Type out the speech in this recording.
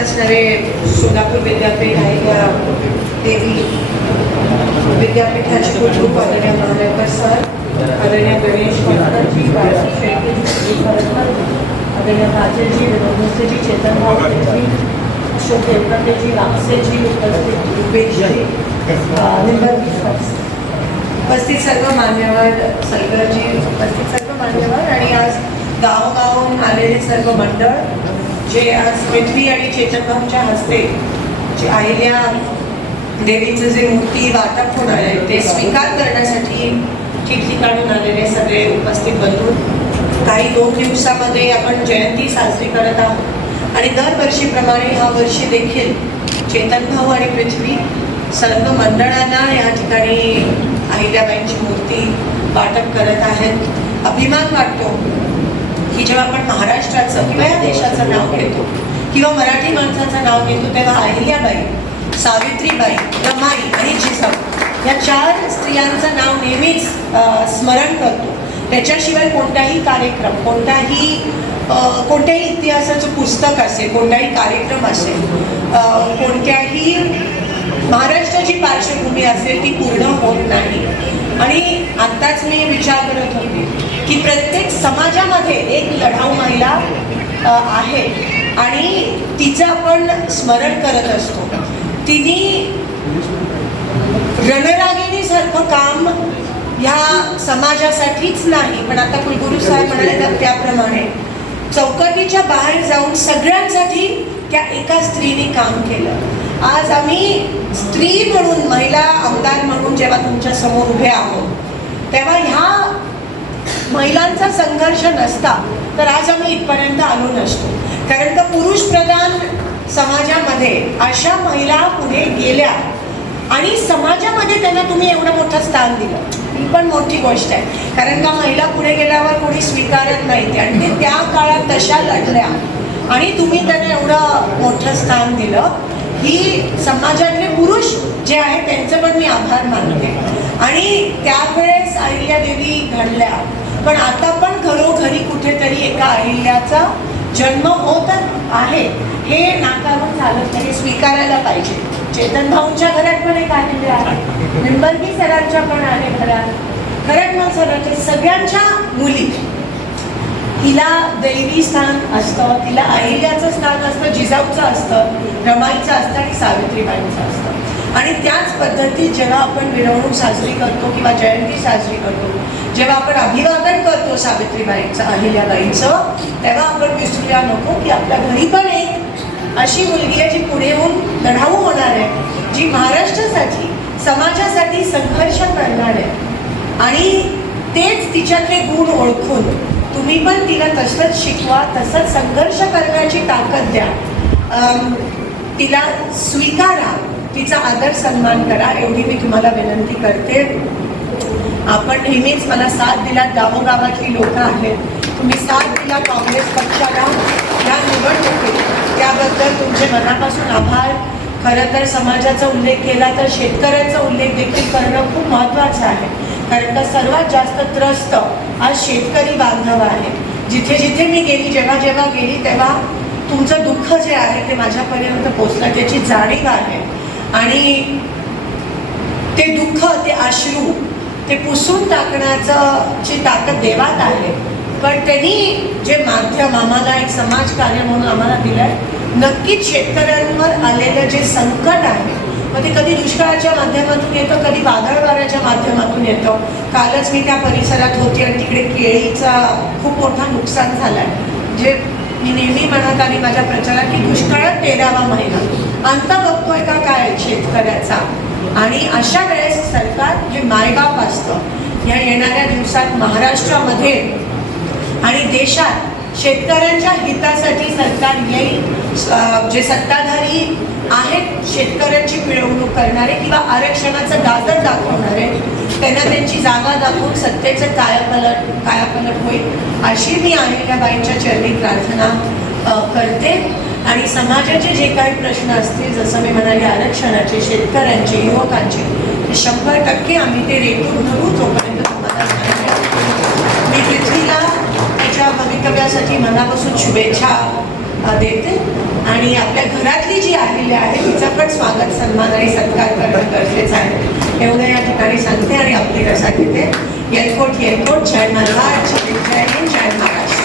અત્યારે સોલાપુર વિદ્યાપીઠ આઈવા દેવી વિદ્યાપીઠ રાજકોટ આદરણીય મહારાજ સર આદરણીય ગણેશ ભક્તજી બાળકી શૈક્ષણિક આદરણીય પાચરજી રઘુવંશજી ચેતનભાવ અશોક દેવકંડજી વામસેજી ઉપસ્થિત રૂપેશજી ઉપસ્થિત સર્વ માન્યવર, સલગરજી, ઉપસ્થિત સર્વ માન્યવર, અને આ ગાવ ગાવ આલેલે સર્વ મંડળ जे आज पृथ्वी आणि चेतनभाऊच्या हस्ते जे अहिल्या देवीचं जे मूर्ती वाटप होणार आहे ते स्वीकार करण्यासाठी ठिकठिकाणून आलेले सगळे उपस्थित बंधू काही दोन दिवसामध्ये आपण जयंती साजरी करत आहोत. आणि दरवर्षीप्रमाणे ह्या वर्षी देखील चेतन भाऊ आणि पृथ्वी सर्व मंडळांना या ठिकाणी अहिल्याबाईंची मूर्ती वाटप करत आहेत. अभिमान वाटतो की जेव्हा आपण महाराष्ट्राचं किंवा या देशाचं नाव घेतो किंवा मराठी माणसाचं नाव घेतो तेव्हा अहिल्याबाई सावित्रीबाई रमाई आणि जिजाऊ या चार स्त्रियांचं नाव नेहमीच स्मरण करतो. त्याच्याशिवाय कोणताही कार्यक्रम कोणताही कोणत्याही इतिहासाचं पुस्तक असेल कोणताही कार्यक्रम असेल कोणत्याही महाराष्ट्राची पार्श्वभूमी असेल ती पूर्ण होत नाही. आणि आत्ताच मी विचार करत होते की प्रत्येक समाजामध्ये एक लढाऊ महिला आहे आणि तिचं आपण स्मरण करत असतो. तिने रणरागिणीसारखं काम ह्या समाजासाठीच नाही पण आता कुलगुरू साहेब म्हणाले तर त्याप्रमाणे चौकटीच्या बाहेर जाऊन सगळ्यांसाठी त्या एका स्त्रीने काम केलं. आज आम्ही स्त्री म्हणून महिला आमदार म्हणून जेव्हा तुमच्यासमोर उभे आहोत तेव्हा महिलांचा संघर्ष नसता तर आज आम्ही इथपर्यंत आलो नसतो. कारण का पुरुष प्रधान समाजामध्ये अशा महिला पुढे गेल्या आणि समाजामध्ये त्यांना तुम्ही एवढं मोठं स्थान दिलं. ही पण मोठी गोष्ट आहे. कारण का महिला पुढे गेल्यावर कोणी स्वीकारत नाही. आणि ते त्या काळात तशा लढल्या आणि तुम्ही त्यांना एवढं मोठं स्थान दिलं. ही समाजातले पुरुष जे आहेत त्यांचं पण मी आभार मानते. आणि त्यावेळेस अहिल्या देवी घडल्या. पण आता पण घरोघरी कुठेतरी एका अहिल्याचा जन्म होतच आहे. हे नाकारून चालत नाही स्वीकारायला पाहिजे. चेतन भाऊंच्या घरात पण एक आलेले आहे. निंबर्गी सरांच्या पण आहे घरात. खरटमल सरांच्या सगळ्यांच्या मुली. तिला दैवी स्थान असतं तिला अहिल्याचं स्थान असतं जिजाऊचं असतं रमाईचं असतं आणि सावित्रीबाईंचं असतं. आणि त्याच पद्धतीत जेव्हा आपण मिरवणूक साजरी करतो किंवा जयंती साजरी करतो जेव्हा आपण अभिवादन करतो सावित्रीबाईंचं अहिल्याबाईंचं तेव्हा आपण विसरूया नको की आपल्या घरी पण एक अशी मुलगी आहे जी पुढे येऊन लढाऊ होणार आहे जी महाराष्ट्रासाठी समाजासाठी संघर्ष करणार आहे. आणि तेच तिच्यातले गुण ओळखून तुम्ही पण तिला तसंच शिकवा तसंच संघर्ष करण्याची ताकद द्या. तिला स्वीकारा तिचा आदर सन्मान करा एवढी मी तुम्हाला विनंती करते. आपण नेहमीच मला साथ दिला गावोगावातली लोक आहेत. तुम्ही साथ दिला काँग्रेस पक्षाला या निवडणुकीत. त्याबद्दल तुमचे मनापासून आभार. खरं तर समाजाचा उल्लेख केला तर शेतकऱ्याचा उल्लेख देखील करणं खूप महत्त्वाचं आहे. कारण का सर्वात जास्त त्रस्त आज शेतकरी बांधव आहे. जिथे जिथे मी गेली जेव्हा जेव्हा गेली तेव्हा तुमचं दुःख जे आहे ते माझ्यापर्यंत पोचलं त्याची जाणीव आहे. आणि ते दुःख ते अश्रू ते पुसून टाकण्याचं ची ताकद देवात आहे पण त्यांनी जे माध्यम आम्हाला एक समाजकार्य म्हणून आम्हाला दिलं आहे नक्कीच शेतकऱ्यांवर आलेलं जे संकट आहे मग ते कधी दुष्काळाच्या माध्यमातून येतं कधी वादळ वाऱ्याच्या माध्यमातून येतं. कालच मी त्या परिसरात होती आणि तिकडे केळीचा खूप मोठा नुकसान झालं आहे जे मी नेहमी म्हणत आणि माझ्या प्रचारात की दुष्काळात तेरावा महिना. अंत बघतोय का काय शेतकऱ्याचा? आणि अशा वेळेस सरकार जे मायबाप असतं या येणाऱ्या दिवसात महाराष्ट्रामध्ये आणि देशात शेतकऱ्यांच्या हितासाठी सरकार येईल जे सत्ताधारी आहेत शेतकऱ्यांची पिळवणूक करणारे किंवा आरक्षणाचं दादर दाखवणारे त्यांना त्यांची जागा दाखवून सत्तेचं कायापलट कायापलट होईल अशी मी अहिल्याबाईंच्या चरणी प्रार्थना करते. आणि समाजाचे जे काही प्रश्न असतील जसं मी म्हणाले आरक्षणाचे शेतकऱ्यांचे युवकांचे शंभर टक्के आम्ही ते रेटून धरू तोपर्यंत तुम्हाला सांगते. मनापासून शुभेच्छा देते. आणि आपल्या घरातली जी आलेली आहे तिचा पण स्वागत सन्मान आणि सत्कार करणं गरजेचं आहे. एवढं या ठिकाणी सांगते आणि आपली रसा घेते येलकोट येलकोट जय महाराज जय